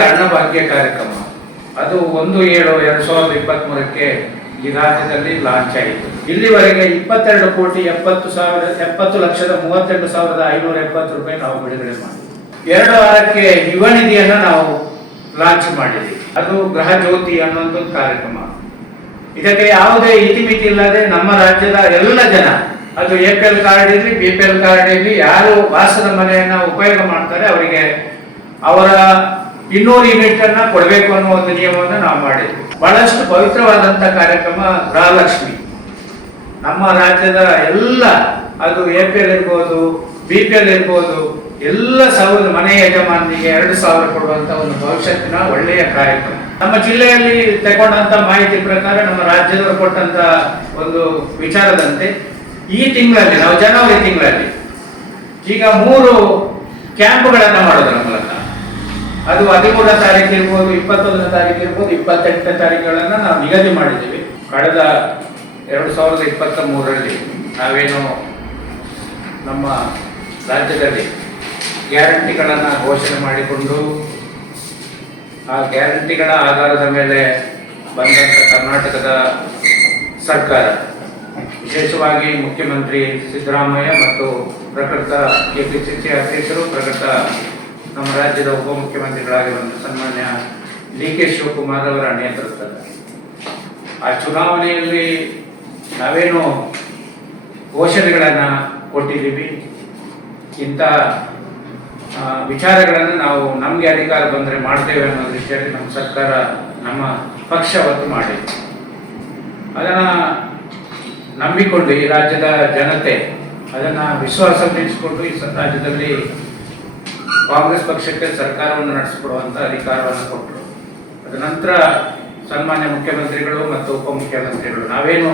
ಅನ್ನಭಾಗ್ಯ ಕಾರ್ಯಕ್ರಮ ಅದು 1/7/2023 ಈ ರಾಜ್ಯದಲ್ಲಿ ಲಾಂಚ್ ಆಯಿತು. ಇಲ್ಲಿವರೆಗೆ 22,70,32,570 ರೂಪಾಯಿ ನಾವು ಬಿಡುಗಡೆ ಮಾಡಿದ್ವಿ. 2 ವಾರಕ್ಕೆ ಯುವ ನಿಧಿಯನ್ನು ನಾವು ಲಾಂಚ್ ಮಾಡಿದ್ವಿ. ಅದು ಗೃಹ ಜ್ಯೋತಿ ಅನ್ನುವಂಥ ಕಾರ್ಯಕ್ರಮ. ಇದಕ್ಕೆ ಯಾವುದೇ ಇತಿಮಿತಿ ಇಲ್ಲದೆ ನಮ್ಮ ರಾಜ್ಯದ ಎಲ್ಲ ಜನ, ಅದು APL ಕಾರ್ಡ್ ಇರಲಿ BPL ಕಾರ್ಡ್ ಇರಲಿ, ಯಾರು ವಾಸದ ಮನೆಯನ್ನ ಉಪಯೋಗ ಮಾಡ್ತಾರೆ ಅವರಿಗೆ ಅವರ 200 ಯೂನಿಟ್ ಅನ್ನ ಕೊಡಬೇಕು ಅನ್ನೋ ಒಂದು ನಿಯಮವನ್ನು ನಾವು ಮಾಡಿದ್ವಿ. ಬಹಳಷ್ಟು ಪವಿತ್ರವಾದಂತಹ ಕಾರ್ಯಕ್ರಮ ಗೃಹಲಕ್ಷ್ಮಿ. ನಮ್ಮ ರಾಜ್ಯದ ಎಲ್ಲ, ಅದು APL ಇರ್ಬೋದು BPL ಇರ್ಬೋದು, ಎಲ್ಲ ಮನೆ ಯಜಮಾನಿಗೆ 2,000 ಕೊಡುವಂತ ಒಂದು ಭವಿಷ್ಯತ್ತಿನ ಒಳ್ಳೆಯ ಕಾರ್ಯಕ್ರಮ. ನಮ್ಮ ಜಿಲ್ಲೆಯಲ್ಲಿ ತಗೊಂಡಂತ ಮಾಹಿತಿ ಪ್ರಕಾರ, ನಮ್ಮ ರಾಜ್ಯದವರು ಕೊಟ್ಟಂತ ಒಂದು ವಿಚಾರದಂತೆ ಈ ತಿಂಗಳಲ್ಲಿ, ನಾವು ಜನವರಿ ತಿಂಗಳಲ್ಲಿ ಈಗ 3 ಕ್ಯಾಂಪ್ಗಳನ್ನ ಮಾಡೋದರ ಮೂಲಕ, ಅದು 13ನೇ ತಾರೀಕು ಇರ್ಬೋದು, 21ನೇ ತಾರೀಕು ಇರ್ಬೋದು, 28ನೇ ತಾರೀಕುಗಳನ್ನ ನಾವು ನಿಗದಿ ಮಾಡಿದ್ದೀವಿ. ಕಳೆದ 2023ರಲ್ಲಿ ನಾವೇನು ನಮ್ಮ ರಾಜ್ಯದಲ್ಲಿ ಗ್ಯಾರಂಟಿಗಳನ್ನು ಘೋಷಣೆ ಮಾಡಿಕೊಂಡು, ಆ ಗ್ಯಾರಂಟಿಗಳ ಆಧಾರದ ಮೇಲೆ ಬಂದಂಥ ಕರ್ನಾಟಕದ ಸರ್ಕಾರ, ವಿಶೇಷವಾಗಿ ಮುಖ್ಯಮಂತ್ರಿ ಸಿದ್ದರಾಮಯ್ಯ ಮತ್ತು ಪ್ರಕೃತ KPCC ಅಧ್ಯಕ್ಷರು, ಪ್ರಕೃತ ನಮ್ಮ ರಾಜ್ಯದ ಉಪಮುಖ್ಯಮಂತ್ರಿಗಳಾಗಿರುವಂಥ ಸನ್ಮಾನ್ಯ DK ಶಿವಕುಮಾರ್ ಅವರ ನೇತೃತ್ವದ ಆ ಚುನಾವಣೆಯಲ್ಲಿ ನಾವೇನು ಘೋಷಣೆಗಳನ್ನು ಕೊಟ್ಟಿದ್ದೀವಿ, ಇಂಥ ವಿಚಾರಗಳನ್ನು ನಾವು ನಮಗೆ ಅಧಿಕಾರ ಬಂದರೆ ಮಾಡ್ತೇವೆ ಅನ್ನೋ ದೃಷ್ಟಿಯಲ್ಲಿ ನಮ್ಮ ಸರ್ಕಾರ, ನಮ್ಮ ಪಕ್ಷ ಒತ್ತು ಮಾಡಿ ಅದನ್ನು ನಂಬಿಕೊಂಡು ಈ ರಾಜ್ಯದ ಜನತೆ ಅದನ್ನು ವಿಶ್ವಾಸ ಇರಿಸಿಕೊಂಡು ಈ ರಾಜ್ಯದಲ್ಲಿ ಕಾಂಗ್ರೆಸ್ ಪಕ್ಷಕ್ಕೆ ಸರ್ಕಾರವನ್ನು ನಡೆಸಿಕೊಡುವಂಥ ಅಧಿಕಾರವನ್ನು ಕೊಟ್ಟರು. ಅದ ನಂತರ ಸನ್ಮಾನ್ಯ ಮುಖ್ಯಮಂತ್ರಿಗಳು ಮತ್ತು ಉಪಮುಖ್ಯಮಂತ್ರಿಗಳು ನಾವೇನು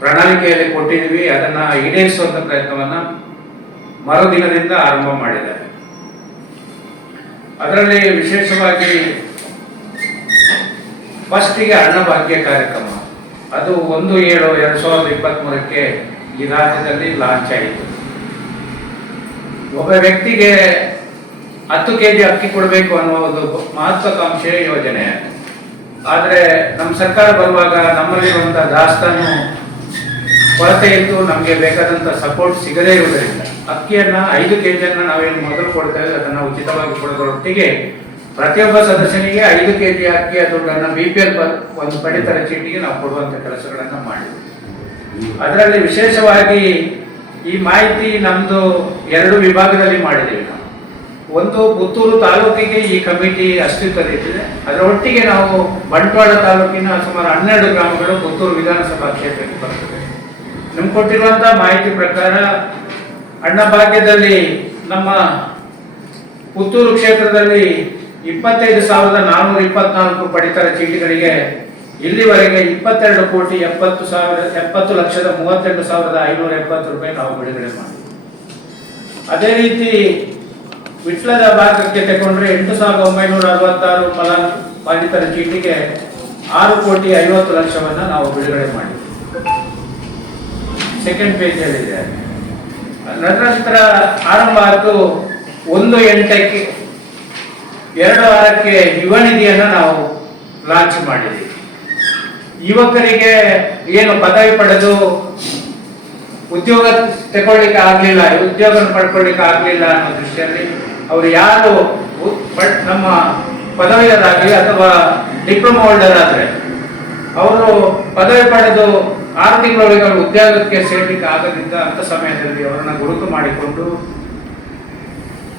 ಪ್ರಣಾಳಿಕೆಯಲ್ಲಿ ಕೊಟ್ಟಿದ್ದೀವಿ ಅದನ್ನು ಈಡೇರಿಸುವಂಥ ಪ್ರಯತ್ನವನ್ನು ಮರುದಿನದಿಂದ ಆರಂಭ ಮಾಡಿದ್ದಾರೆ. ಅದರಲ್ಲಿ ವಿಶೇಷವಾಗಿ ಫಸ್ಟಿಗೆ ಅನ್ನಭಾಗ್ಯ ಕಾರ್ಯಕ್ರಮ, ಅದು 1/7/2023 ಈ ರಾಜ್ಯದಲ್ಲಿ ಲಾಂಚ್ ಆಯಿತು. ಒಬ್ಬ ವ್ಯಕ್ತಿಗೆ 10 kg ಅಕ್ಕಿ ಕೊಡಬೇಕು ಅನ್ನೋ ಒಂದು ಮಹತ್ವಾಕಾಂಕ್ಷೆಯ ಯೋಜನೆ. ಆದರೆ ನಮ್ಮ ಸರ್ಕಾರ ಬರುವಾಗ ನಮ್ಮಲ್ಲಿರುವಂತಹ ದಾಸ್ತಾನು ಕೊರತೆ ಇತ್ತು, ನಮಗೆ ಬೇಕಾದಂಥ ಸಪೋರ್ಟ್ ಸಿಗದೇ ಇರುವುದರಿಂದ ಅಕ್ಕಿಯನ್ನ 5 kg ನಾವೇನು ಮೊದಲು ಕೊಡ್ತೇವೆ ಅದನ್ನು ಉಚಿತವಾಗಿ ಕೊಡೋದರೊಟ್ಟಿಗೆ ಪ್ರತಿಯೊಬ್ಬ ಸದಸ್ಯನಿಗೆ 5 kg ಅಕ್ಕಿಯ ದುಡ್ಡನ್ನು BPL ಒಂದು ಪಡಿತರ ಚೀಟಿಗೆ ನಾವು ಕೊಡುವಂಥ ಕೆಲಸಗಳನ್ನು ಮಾಡಿದ್ವಿ. ಅದರಲ್ಲಿ ವಿಶೇಷವಾಗಿ ಈ ಮಾಹಿತಿ ನಮ್ಮದು 2 ವಿಭಾಗದಲ್ಲಿ ಮಾಡಿದ್ದೀವಿ ನಾವು. ಒಂದು ಪುತ್ತೂರು ತಾಲೂಕಿಗೆ ಈ ಕಮಿಟಿ ಅಸ್ತಿತ್ವದಲ್ಲಿದೆ. ಅದರ ಒಟ್ಟಿಗೆ ನಾವು ಬಂಟ್ವಾಳ ತಾಲೂಕಿನ ಸುಮಾರು 12 ಗ್ರಾಮಗಳು ಪುತ್ತೂರು ವಿಧಾನಸಭಾ ಕ್ಷೇತ್ರಕ್ಕೆ ಬರ್ತದೆ. ನಿಮ್ಗೆ ಕೊಟ್ಟಿರುವಂಥ ಮಾಹಿತಿ ಪ್ರಕಾರ ಅನ್ನಭಾಗ್ಯದಲ್ಲಿ ನಮ್ಮ ಪುತ್ತೂರು ಕ್ಷೇತ್ರದಲ್ಲಿ 25,424 ಪಡಿತರ ಚೀಟಿಗಳಿಗೆ ಇಲ್ಲಿವರೆಗೆ 22,70,32,570 ರೂಪಾಯಿ ನಾವು ಬಿಡುಗಡೆ ಮಾಡಿದ್ವಿ. ಅದೇ ರೀತಿ ವಿಟ್ಲದ ಭಾಗಕ್ಕೆ ತಗೊಂಡ್ರೆ 8,966 ಪಡಿತರ ಚೀಟಿಗೆ 6,50,00,000 ನಾವು ಬಿಡುಗಡೆ ಮಾಡಿದ್ವಿ. ಸೆಕೆಂಡ್ ಪೇಜಲ್ಲಿದೆ. ನಂತರ ಆರಂಭ ಆಯಿತು 1/8 2 ವಾರಕ್ಕೆ ಯುವ ನಿಧಿಯನ್ನು ನಾವು ಲಾಂಚ್ ಮಾಡಿದ್ವಿ. ಯುವಕರಿಗೆ ಏನು ಪದವಿ ಪಡೆದು ಉದ್ಯೋಗ ತಗೊಳ್ಳಿಕ್ಕೆ ಆಗಲಿಲ್ಲ, ಉದ್ಯೋಗ ಪಡ್ಕೊಳ್ಳಿಕ್ಕೆ ಆಗಲಿಲ್ಲ ಅನ್ನೋ ದೃಷ್ಟಿಯಲ್ಲಿ ಅವರು ಯಾರು ನಮ್ಮ ಪದವೀಧರಾಗಲಿ ಅಥವಾ ಡಿಪ್ಲೊಮಾ ಹೋಲ್ಡರ್ ಆದರೆ ಅವರು ಪದವಿ ಪಡೆದು 6 ತಿಂಗಳೊಳಗೆ ಅವರು ಉದ್ಯೋಗಕ್ಕೆ ಸೇರ್ಲಿಕ್ಕೆ ಆಗದಿದ್ದ ಅಂತ ಸಮಯದಲ್ಲಿ ಅವರನ್ನು ಗುರುತು ಮಾಡಿಕೊಂಡು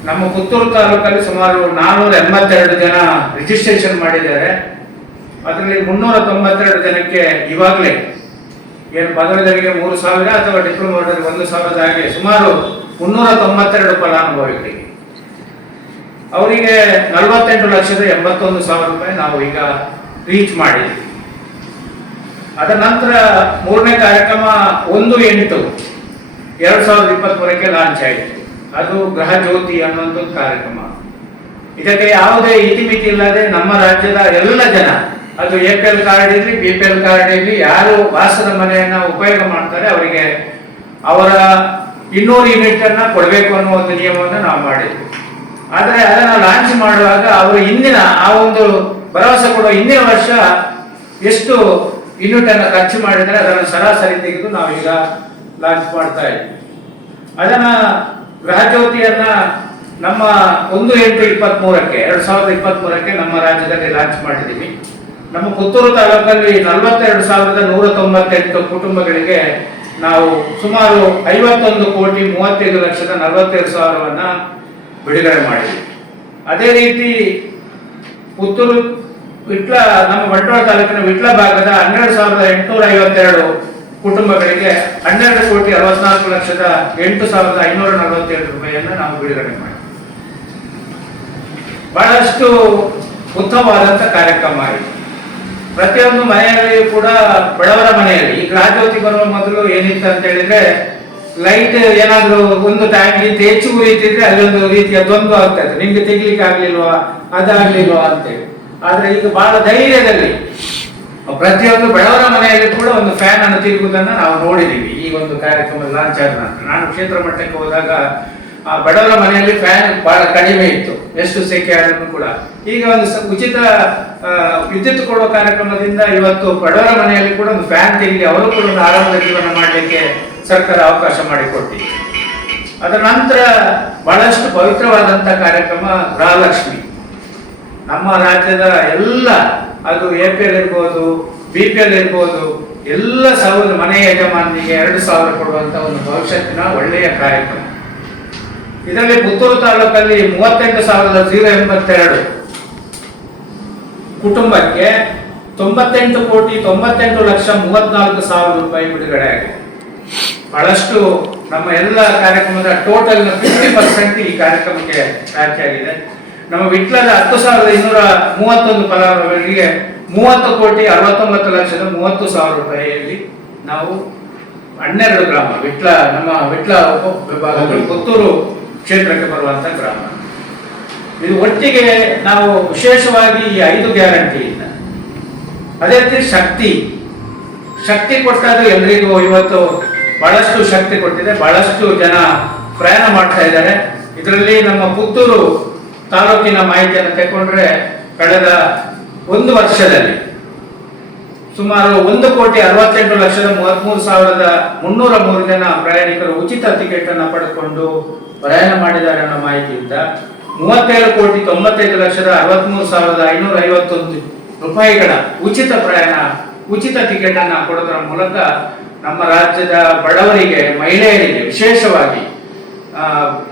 ನಮ್ಮ ಪುತ್ತೂರು ತಾಲೂಕಲ್ಲಿ ಸುಮಾರು 482 ಜನ ರಿಜಿಸ್ಟ್ರೇಷನ್ ಮಾಡಿದ್ದಾರೆ. ಅದರಲ್ಲಿ 392 ಜನಕ್ಕೆ ಇವಾಗಲೇ ಏನು ಪದವೀಧರಿಗೆ 3,000 ಅಥವಾ ಡಿಪ್ಲೊಮಾ ಹೋಲ್ಡರ್ಗೆ 1,000 ಹಾಗೆ ಸುಮಾರು 392 ಫಲಾನುಭವಿಗಳಿಗೆ ಅವರಿಗೆ 48,81,000 ರೂಪಾಯಿ ನಾವು ಈಗ ರೀಚ್ ಮಾಡಿದ್ವಿ. ಅದರ ನಂತರ 3ನೇ ಕಾರ್ಯಕ್ರಮ 1/8/2023 ಲಾಂಚ್ ಆಯಿತು. ಅದು ಗೃಹ ಜ್ಯೋತಿ ಅನ್ನುವಂಥ ಕಾರ್ಯಕ್ರಮ. ಇದಕ್ಕೆ ಯಾವುದೇ ಇತಿಮಿತಿ ಇಲ್ಲದೆ ನಮ್ಮ ರಾಜ್ಯದ ಎಲ್ಲ ಜನ, ಅದು APL ಕಾರ್ಡ್ ಇರಲಿ BPL ಕಾರ್ಡ್ ಇರಲಿ, ಯಾರು ವಾಸದ ಮನೆಯನ್ನ ಉಪಯೋಗ ಮಾಡ್ತಾರೆ ಅವರಿಗೆ ಅವರ 200 ಯೂನಿಟ್ ಅನ್ನ ಕೊಡಬೇಕು ಅನ್ನೋ ಒಂದು ನಿಯಮವನ್ನು ನಾವು ಮಾಡಿದ್ವಿ. ಆದರೆ ಅದನ್ನು ಲಾಂಚ್ ಮಾಡುವಾಗ ಅವರು ಹಿಂದಿನ ಆ ಒಂದು ಭರವಸೆ ಕೊಡುವ ಹಿಂದಿನ ವರ್ಷ ಎಷ್ಟು ಯೂನಿಟ್ ಅನ್ನು ಖರ್ಚು ಮಾಡಿದರೆ ಅದನ್ನು ಸರಾಸರಿ ತೆಗೆದು ನಾವೀಗ ಲಾಂಚ್ ಮಾಡ್ತಾ ಇದ್ದೀವಿ. ಅದನ್ನ ಗೃಹಜ್ಯೋತಿಯನ್ನ ನಮ್ಮ 1/8/23 2023 ನಮ್ಮ ರಾಜ್ಯದಲ್ಲಿ ಲಾಂಚ್ ಮಾಡಿದ್ದೀವಿ. ನಮ್ಮ ಪುತ್ತೂರು ತಾಲೂಕಲ್ಲಿ 42,198 ಕುಟುಂಬಗಳಿಗೆ ನಾವು ಸುಮಾರು 51,35,42,47,000 ಬಿಡುಗಡೆ ಮಾಡಿದ್ದೀವಿ. ಅದೇ ರೀತಿ ಪುತ್ತೂರು ವಿಟ್ಲ ನಮ್ಮ ಬಂಟ್ವಾಳ ತಾಲೂಕಿನ ವಿಟ್ಲ ಭಾಗದ 12,852 ಕುಟುಂಬಗಳಿಗೆ 12,64,08,547 ರೂಪಾಯಿಯನ್ನು ನಾವು ಬಿಡುಗಡೆ ಮಾಡಿ ಬಹಳಷ್ಟು ಉತ್ತಮವಾದಂಥ ಕಾರ್ಯಕ್ರಮ ಆಗಿದೆ. ಪ್ರತಿಯೊಂದು ಮನೆಯಲ್ಲಿ ಕೂಡ ಬಡವರ ಮನೆಯಲ್ಲಿ ಈ ಗೃಹಜ್ಯೋತಿ ಬರುವ ಮೊದಲು ಏನಿತ್ತು ಅಂತ ಹೇಳಿದ್ರೆ ಲೈಟ್ ಏನಾದ್ರು ಒಂದು ಟೈಮ್ಗಿಂತ ಹೆಚ್ಚು ಉರಿತಿದ್ರೆ ಅಲ್ಲೊಂದು ರೀತಿಯ ದ್ವಂದ್ವ ಆಗ್ತಾ ಇತ್ತು, ನಿಮ್ಗೆ ತೆಗಿಲಿಕ್ಕೆ ಆಗ್ಲಿಲ್ವಾ ಅದಾಗ್ಲಿಲ್ವಾ ಅಂತೇಳಿ. ಆದ್ರೆ ಈಗ ಬಹಳ ಧೈರ್ಯದಲ್ಲಿ ಪ್ರತಿಯೊಂದು ಬಡವರ ಮನೆಯಲ್ಲಿ ಕೂಡ ಒಂದು ಫ್ಯಾನ್ ಅನ್ನು ತಿರುಗುವುದನ್ನು ನಾವು ನೋಡಿದ್ದೀವಿ. ಈ ಒಂದು ಕಾರ್ಯಕ್ರಮ ಲಾಂಚ್ ಆದ ನಂತರ ನಾನು ಕ್ಷೇತ್ರ ಮಟ್ಟಕ್ಕೆ ಹೋದಾಗ ಆ ಬಡವರ ಮನೆಯಲ್ಲಿ ಫ್ಯಾನ್ ಬಹಳ ಕಡಿಮೆ ಇತ್ತು, ಎಷ್ಟು ಸೆಕೆ ಆದರೂ ಕೂಡ. ಈಗ ಒಂದು ಉಚಿತ ವಿದ್ಯುತ್ ಕೊಡುವ ಕಾರ್ಯಕ್ರಮದಿಂದ ಇವತ್ತು ಬಡವರ ಮನೆಯಲ್ಲಿ ಕೂಡ ಒಂದು ಫ್ಯಾನ್ ತೆಗೆದು ಅವರು ಕೂಡ ಒಂದು ಆರಾಮದ ಜೀವನ ಮಾಡಲಿಕ್ಕೆ ಸರ್ಕಾರ ಅವಕಾಶ ಮಾಡಿಕೊಟ್ಟಿದೆ. ಅದರ ನಂತರ ಬಹಳಷ್ಟು ಪವಿತ್ರವಾದಂಥ ಕಾರ್ಯಕ್ರಮ ಗೃಹಲಕ್ಷ್ಮಿ. ನಮ್ಮ ರಾಜ್ಯದ ಎಲ್ಲ, ಅದು APL ಇರ್ಬೋದು, BPL ಇರ್ಬೋದು, ಎಲ್ಲ ಮನೆ ಯಜಮಾನಿಗೆ 2,000 ಕೊಡುವಂತ ಒಂದು ಭವಿಷ್ಯತ್ತಿನ ಒಳ್ಳೆಯ ಕಾರ್ಯಕ್ರಮ. ಇದರಲ್ಲಿ ಪುತ್ತೂರು ತಾಲೂಕಲ್ಲಿ 38,082 ಕುಟುಂಬಕ್ಕೆ 98,98,34,000 ರೂಪಾಯಿ ಬಿಡುಗಡೆ ಆಗಿದೆ. ಬಹಳಷ್ಟು ನಮ್ಮ ಎಲ್ಲ ಕಾರ್ಯಕ್ರಮದ ಟೋಟಲ್ 50% ಈ ಕಾರ್ಯಕ್ರಮಕ್ಕೆ ಆಗಿದೆ. ನಮ್ಮ ವಿಟ್ಲದ 10,231 ಫಲಾನುಭವಿಗಳಿಗೆ 30,69,30,30,000 ರೂಪಾಯಿಯಲ್ಲಿ ನಾವು 12 ಗ್ರಾಮ ನಮ್ಮ ವಿಟ್ಲ ವಿಭಾಗದಲ್ಲಿ ಪುತ್ತೂರು ಕ್ಷೇತ್ರಕ್ಕೆ ಬರುವಂತ ಗ್ರಾಮ. ಇದು ಒಟ್ಟಿಗೆ ನಾವು ವಿಶೇಷವಾಗಿ ಈ 5 ಗ್ಯಾರಂಟಿಯಿಂದ, ಅದೇ ರೀತಿ ಶಕ್ತಿ ಕೊಟ್ಟದ್ದು ಎಲ್ರಿಗೂ ಇವತ್ತು ಬಹಳಷ್ಟು ಶಕ್ತಿ ಕೊಟ್ಟಿದೆ. ಬಹಳಷ್ಟು ಜನ ಪ್ರಯಾಣ ಮಾಡ್ತಾ ಇದ್ದಾರೆ. ಇದರಲ್ಲಿ ನಮ್ಮ ಪುತ್ತೂರು ತಾಲೂಕಿನ ಮಾಹಿತಿಯನ್ನು ತಗೊಂಡ್ರೆ ಕಳೆದ ಒಂದು ವರ್ಷದಲ್ಲಿ ಸುಮಾರು 1,68,33,303 ಜನ ಪ್ರಯಾಣಿಕರು ಉಚಿತ ಟಿಕೆಟ್ ಅನ್ನು ಪಡೆದುಕೊಂಡು ಪ್ರಯಾಣ ಮಾಡಿದ್ದಾರೆ ಅನ್ನೋ ಮಾಹಿತಿಯಿಂದ 37,95,63,551 ರೂಪಾಯಿಗಳ ಉಚಿತ ಟಿಕೆಟ್ ಅನ್ನು ಕೊಡೋದರ ಮೂಲಕ ನಮ್ಮ ರಾಜ್ಯದ ಬಡವರಿಗೆ, ಮಹಿಳೆಯರಿಗೆ, ವಿಶೇಷವಾಗಿ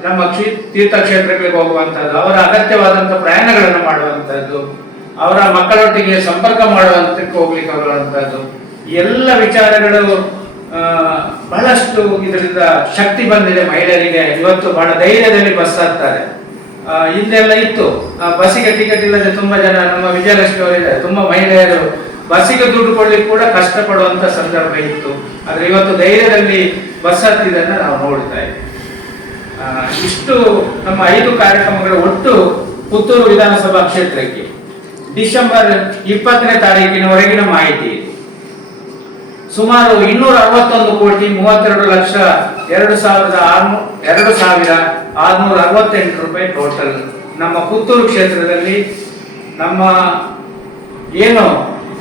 ನಮ್ಮ ತೀರ್ಥಕ್ಷೇತ್ರಗಳಿಗೆ ಹೋಗುವಂಥದ್ದು, ಅವರ ಅಗತ್ಯವಾದಂಥ ಪ್ರಯಾಣಗಳನ್ನು ಮಾಡುವಂಥದ್ದು, ಅವರ ಮಕ್ಕಳೊಟ್ಟಿಗೆ ಸಂಪರ್ಕ ಮಾಡುವಂತಕ್ಕೆ ಹೋಗ್ಲಿಕ್ಕೆ ಬರುವಂಥದ್ದು, ಎಲ್ಲ ವಿಚಾರಗಳು ಬಹಳಷ್ಟು ಇದರಿಂದ ಶಕ್ತಿ ಬಂದಿದೆ ಮಹಿಳೆಯರಿಗೆ. ಇವತ್ತು ಬಹಳ ಧೈರ್ಯದಲ್ಲಿ ಬಸ್ ಹತ್ತಾರೆ. ಹಿಂದೆಲ್ಲ ಇತ್ತು, ಬಸ್ಸಿಗೆ ಟಿಕೆಟ್ ಇಲ್ಲದೆ ತುಂಬಾ ಜನ, ನಮ್ಮ ವಿಜಯಲಕ್ಷ್ಮಿ ಅವರಿದ್ದಾರೆ, ತುಂಬಾ ಮಹಿಳೆಯರು ಬಸ್ಸಿಗೆ ದುಡ್ಡು ಕೊಡ್ಲಿಕ್ಕೆ ಕೂಡ ಕಷ್ಟಪಡುವಂತ ಸಂದರ್ಭ ಇತ್ತು. ಆದ್ರೆ ಇವತ್ತು ಧೈರ್ಯದಲ್ಲಿ ಬಸ್ ಹತ್ತಿದ್ದನ್ನ ನಾವು ನೋಡ್ತಾ ಇದ್ದೀವಿ. ಇಷ್ಟು ನಮ್ಮ 5 ಕಾರ್ಯಕ್ರಮಗಳು ಒಟ್ಟು ಪುತ್ತೂರು ವಿಧಾನಸಭಾ ಕ್ಷೇತ್ರಕ್ಕೆ ಡಿಸೆಂಬರ್ 20ನೇ ತಾರೀಕಿನವರೆಗಿನ ಮಾಹಿತಿ ಇದೆ. ಸುಮಾರು 262,02,668 ರೂಪಾಯಿ ಟೋಟಲ್ ನಮ್ಮ ಪುತ್ತೂರು ಕ್ಷೇತ್ರದಲ್ಲಿ ನಮ್ಮ ಏನು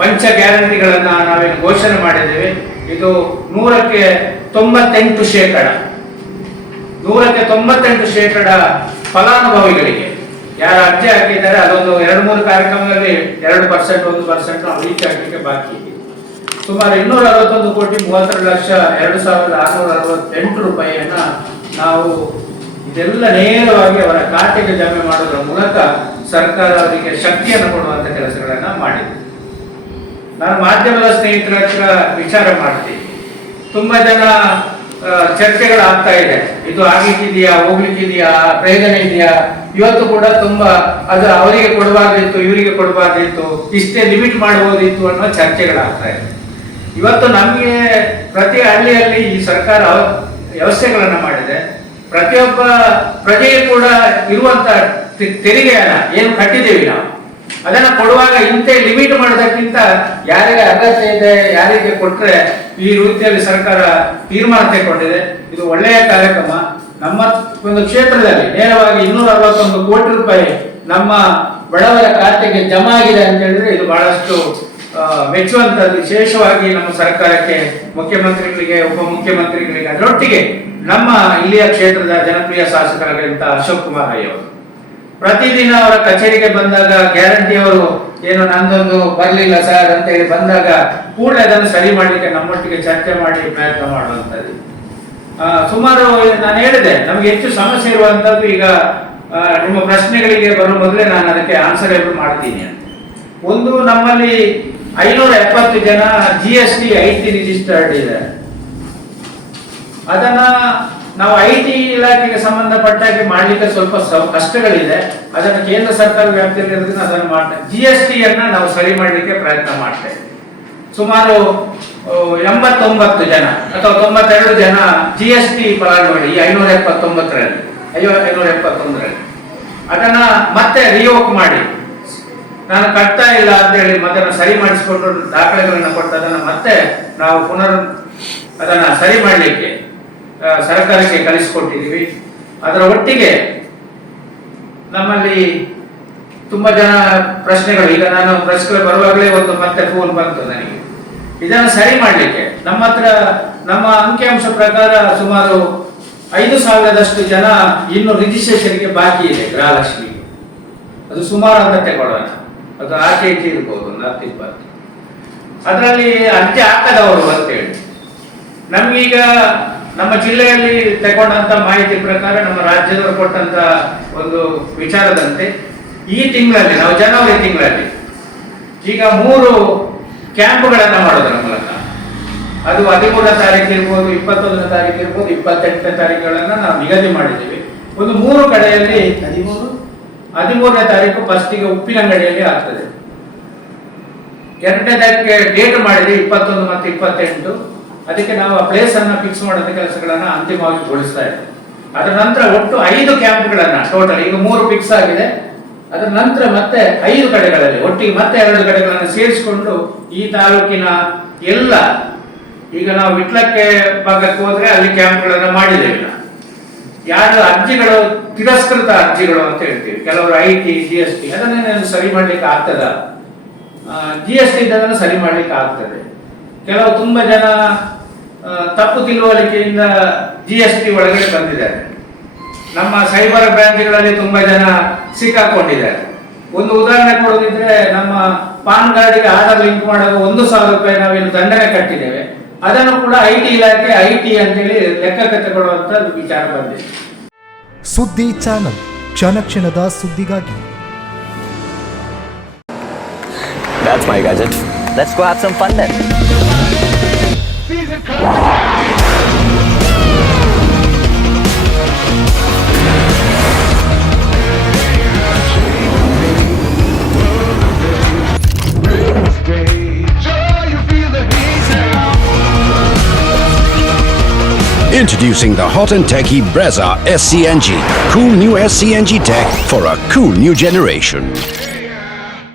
ಪಂಚ ಗ್ಯಾರಂಟಿಗಳನ್ನ ನಾವೇನು ಘೋಷಣೆ ಮಾಡಿದ್ದೇವೆ, ಇದು 100ಕ್ಕೆ 98% ಫಲಾನುಭವಿಗಳಿಗೆ ಯಾರು ಅರ್ಜಿ ಹಾಕಿದ್ದಾರೆ ಅದೊಂದು 2-3 ಕಾರ್ಯಕ್ರಮದಲ್ಲಿ 2% 1% ನಾವು ರೀಚ್ ಆಗಲಿಕ್ಕೆ ಬಾಕಿ ಇದೆ. ಸುಮಾರು 260,32,02,668 ರೂಪಾಯಿಯನ್ನ ನಾವು ಇದೆಲ್ಲ ನೇರವಾಗಿ ಅವರ ಖಾತೆಗೆ ಜಮೆ ಮಾಡೋದ್ರ ಮೂಲಕ ಸರ್ಕಾರ ಅವರಿಗೆ ಶಕ್ತಿಯನ್ನು ಕೊಡುವಂತ ಕೆಲಸಗಳನ್ನ ಮಾಡಿದೆ. ನಾನು ಮಾಧ್ಯಮದ ಸ್ನೇಹಿತರ ಹತ್ರ ವಿಚಾರ ಮಾಡ್ತೀನಿ. ತುಂಬಾ ಜನ ಚರ್ಚೆಗಳಾಗ್ತಾ ಇದೆ, ಇದು ಆಗ್ಲಿಕ್ಕಿದೆಯಾ, ಹೋಗ್ಲಿಕ್ಕಿದೆಯಾ, ಪ್ರಯೋಜನ ಇದೆಯಾ. ಇವತ್ತು ಕೂಡ ತುಂಬಾ ಅದು ಅವರಿಗೆ ಕೊಡಬಾರ್ದಿತ್ತು, ಇವರಿಗೆ ಕೊಡಬಾರ್ದಿತ್ತು, ಇಷ್ಟೇ ಲಿಮಿಟ್ ಮಾಡಬಹುದಿತ್ತು ಅನ್ನೋ ಚರ್ಚೆಗಳಾಗ್ತಾ ಇದೆ. ಇವತ್ತು ನಮಗೆ ಪ್ರತಿ ಹಳ್ಳಿಯಲ್ಲಿ ಈ ಸರ್ಕಾರ ವ್ಯವಸ್ಥೆಗಳನ್ನ ಮಾಡಿದೆ. ಪ್ರತಿಯೊಬ್ಬ ಪ್ರಜೆಗೆ ಕೂಡ ಇರುವಂತ ತೆರಿಗೆ ಹಣ ಏನು ಕಟ್ಟಿದ್ದೇವೆ ನಾವು, ಅದನ್ನ ಕೊಡುವಾಗ ಇಂತೆ ಲಿಮಿಟ್ ಮಾಡೋದಕ್ಕಿಂತ ಯಾರಿಗೆ ಅಗತ್ಯ ಇದೆ ಯಾರಿಗೆ ಕೊಟ್ರೆ ಈ ರೀತಿಯಲ್ಲಿ ಸರ್ಕಾರ ತೀರ್ಮಾನ ತಗೊಂಡಿದೆ. ಇದು ಒಳ್ಳೆಯ ಕಾರ್ಯಕ್ರಮ. ನಮ್ಮ ಒಂದು ಕ್ಷೇತ್ರದಲ್ಲಿ ನೇರವಾಗಿ 261 ಕೋಟಿ ರೂಪಾಯಿ ನಮ್ಮ ಬಡವರ ಖಾತೆಗೆ ಜಮಾ ಆಗಿದೆ ಅಂತ ಹೇಳಿದ್ರೆ ಇದು ಬಹಳಷ್ಟು ಮೆಚ್ಚುವಂತದ್ದು. ವಿಶೇಷವಾಗಿ ನಮ್ಮ ಸರ್ಕಾರಕ್ಕೆ, ಮುಖ್ಯಮಂತ್ರಿಗಳಿಗೆ, ಉಪಮುಖ್ಯಮಂತ್ರಿಗಳಿಗೆ, ಅದರೊಟ್ಟಿಗೆ ನಮ್ಮ ಇಲ್ಲಿಯ ಕ್ಷೇತ್ರದ ಜನಪ್ರಿಯ ಶಾಸಕರಾಗಿದ್ದಂತ ಅಶೋಕ್ ಕುಮಾರ್ ರೈ ಅವರು ಪ್ರತಿದಿನ ಅವರ ಕಚೇರಿಗೆ ಬಂದಾಗ ಗ್ಯಾರಂಟಿ ಅವರು ಏನು ನಂದೊಂದು ಬರಲಿಲ್ಲ ಸರ್ ಅಂತ ಹೇಳಿ ಬಂದಾಗ ಕೂಡಲೇ ಅದನ್ನು ಸರಿ ಮಾಡಲಿಕ್ಕೆ ನಮ್ಮೊಟ್ಟಿಗೆ ಚರ್ಚೆ ಮಾಡಿ ಪ್ರಯತ್ನ ಮಾಡುವಂಥದ್ದು. ಸುಮಾರು ನಾನು ಹೇಳಿದೆ, ನಮಗೆ ಹೆಚ್ಚು ಸಮಸ್ಯೆ ಇರುವಂತದ್ದು ಈಗ ನಿಮ್ಮ ಪ್ರಶ್ನೆಗಳಿಗೆ ಬರುವ ಮೊದಲೇ ನಾನು ಅದಕ್ಕೆ ಆನ್ಸರ್ ಏನು ಮಾಡ್ತೀನಿ ಅಂತ. ಒಂದು, ನಮ್ಮಲ್ಲಿ 570 ಜನ GST IT ರಿಜಿಸ್ಟರ್ಡ್ ಇದೆ. ಅದನ್ನ ನಾವು IT ಇಲಾಖೆಗೆ ಸಂಬಂಧಪಟ್ಟಾಗಿ ಮಾಡ್ಲಿಕ್ಕೆ ಸ್ವಲ್ಪ ಕಷ್ಟಗಳಿದೆ. ಅದನ್ನು ಕೇಂದ್ರ ಸರ್ಕಾರ ವ್ಯಾಪ್ತಿಯಲ್ಲಿ ಅದನ್ನು ಮಾಡ್ತೇವೆ. GST ಅನ್ನ ನಾವು ಸರಿ ಮಾಡಲಿಕ್ಕೆ ಪ್ರಯತ್ನ ಮಾಡ್ತೇವೆ. ಸುಮಾರು 89 ಜನ ಅಥವಾ 92 ಜನ GST ಫಲಾನುಭವಿ 579ರಲ್ಲಿ 571ರಲ್ಲಿ ಅದನ್ನ ಮತ್ತೆ ರಿವೋಕ್ ಮಾಡಿ ನಾನು ಕಟ್ತಾ ಇಲ್ಲ ಅಂತ ಹೇಳಿ ಅದನ್ನು ಸರಿ ಮಾಡಿಸಿಕೊಂಡು ದಾಖಲೆಗಳನ್ನು ಕೊಟ್ಟು ಅದನ್ನು ಮತ್ತೆ ನಾವು ಅದನ್ನ ಸರಿ ಮಾಡಲಿಕ್ಕೆ ಸರ್ಕಾರಕ್ಕೆ ಕಳಿಸಿಕೊಟ್ಟಿದ್ದೀವಿ. ಅದರ ಒಟ್ಟಿಗೆ ನಮ್ಮಲ್ಲಿ ತುಂಬಾ ಜನ ಪ್ರಶ್ನೆಗಳು, ಈಗ ನಾನು ಪ್ರಶ್ನೆ ಬರುವಾಗಲೇ ಒಂದು ಮತ್ತೆ ಫೋನ್ ಬಂತು ನನಗೆ, ಇದನ್ನು ಸರಿ ಮಾಡಲಿಕ್ಕೆ ನಮ್ಮ ಹತ್ರ ನಮ್ಮ ಅಂಕಿಅಂಶ ಪ್ರಕಾರ ಸುಮಾರು 5,000ದಷ್ಟು ಜನ ಇನ್ನು ರಿಜಿಸ್ಟ್ರೇಷನ್ಗೆ ಬಾಕಿ ಇದೆ ಗೃಹಲಕ್ಷ್ಮಿ. ಅದು ಸುಮಾರು ಅಂತ ತಗೊಳ್ಳೋಣ, ಅದು ಆಚೆ ಈಚೆ ಇರ್ಬೋದು 40-20. ಅದರಲ್ಲಿ ಅರ್ಜಿ ಹಾಕದವರು ಅಂತೇಳಿ ನಮ್ಗೀಗ ನಮ್ಮ ಜಿಲ್ಲೆಯಲ್ಲಿ ತಗೊಂಡಂತ ಮಾಹಿತಿ ಪ್ರಕಾರ, ನಮ್ಮ ರಾಜ್ಯದವರು ಕೊಟ್ಟಂತ ಒಂದು ವಿಚಾರದಂತೆ ಈ ತಿಂಗಳಲ್ಲಿ, ನಾವು ಜನವರಿ ತಿಂಗಳಲ್ಲಿ ಈಗ 3 ಕ್ಯಾಂಪ್ಗಳನ್ನ ಮಾಡೋದರ ಮೂಲಕ, ಅದು 13ನೇ ತಾರೀಕು ಇರ್ಬೋದು, 21ನೇ ತಾರೀಕು ಇರ್ಬೋದು, 28ನೇ ತಾರೀಕುಗಳನ್ನ ನಾವು ನಿಗದಿ ಮಾಡಿದ್ದೀವಿ. ಒಂದು 3 ಕಡೆಯಲ್ಲಿ 13ನೇ ತಾರೀಕು ಫಸ್ಟಿಗೆ ಉಪ್ಪಿನಂಗಡಿಯಲ್ಲಿ ಆಗ್ತದೆ. 2ನೇದಕ್ಕೆ ಡೇಟ್ ಮಾಡಿದ್ರೆ 21 ಮತ್ತು 28. ಅದಕ್ಕೆ ನಾವು ಆ ಪ್ಲೇಸ್ ಅನ್ನ ಫಿಕ್ಸ್ ಮಾಡೋದ ಕೆಲಸಗಳನ್ನ ಅಂತಿಮವಾಗಿ ಗೊಳಿಸ್ತಾ ಇದ್ದೇವೆ. ಅದರ ನಂತರ ಒಟ್ಟು 5 ಕ್ಯಾಂಪ್ಗಳನ್ನ ಟೋಟಲ್ ಈಗ 3 ಫಿಕ್ಸ್ ಆಗಿದೆ. ಅದರ ನಂತರ ಮತ್ತೆ 5 ಕಡೆಗಳಲ್ಲಿ ಒಟ್ಟಿಗೆ ಮತ್ತೆ 2 ಕಡೆಗಳನ್ನು ಸೇರಿಸಿಕೊಂಡು ಈ ತಾಲೂಕಿನ ಎಲ್ಲ, ಈಗ ನಾವು ವಿಟ್ಲಕ್ಕೆ ಭಾಗಕ್ಕೆ ಹೋದ್ರೆ ಅಲ್ಲಿ ಕ್ಯಾಂಪ್ಗಳನ್ನ ಮಾಡಿದ್ದೇವೆ. ಯಾರು ಅರ್ಜಿಗಳು ತಿರಸ್ಕೃತ ಅರ್ಜಿಗಳು ಅಂತ ಹೇಳ್ತೀವಿ, ಕೆಲವರು IT GST ಅದನ್ನೇನು ಸರಿ ಮಾಡ್ಲಿಕ್ಕೆ ಆಗ್ತದ, GST ಇದನ್ನು ಸರಿ ಮಾಡ್ಲಿಕ್ಕೆ ಆಗ್ತದೆ. ಕೆಲವು ತುಂಬಾ ಜನ ತಪ್ಪು ತಿಳುವಳಿಕೆಯಿಂದ GST ಒಳಗಡೆ ಬಂದಿದ್ದಾರೆ. ನಮ್ಮ ಸೈಬರ್ ಬ್ರಾಂಚ್ಗಳಲ್ಲಿ ತುಂಬಾ ಜನ ಸಿಕ್ಕಾಕೊಂಡಿದ್ದಾರೆ. ಒಂದು ಉದಾಹರಣೆ ಕೊಡೋದಿದ್ರೆ, ನಮ್ಮ ಪಾನ್ ಕಾರ್ಡಿಗೆ ಆಧಾರ್ ಲಿಂಕ್ ಮಾಡುವಾಗ 1,000 ರೂಪಾಯಿ ನಾವೇನು ದಂಡನೆ ಕಟ್ಟಿದ್ದೇವೆ, ಅದನ್ನು ಕೂಡ IT ಇಲಾಖೆ IT ಅಂತೇಳಿ ಲೆಕ್ಕಕ್ಕೆ ತಗೊಳ್ಳುವಂತ ವಿಚಾರ ಬಂದಿದೆ. ಸುದ್ದಿ ಚಾನಲ್, ಕ್ಷಣ ಕ್ಷಣದ ಸುದ್ದಿಗಾಗಿ. That's my gadget. Let's go have some fun then. Introducing the hot and techy Brezza SCNG. Cool new SCNG tech for a cool new generation.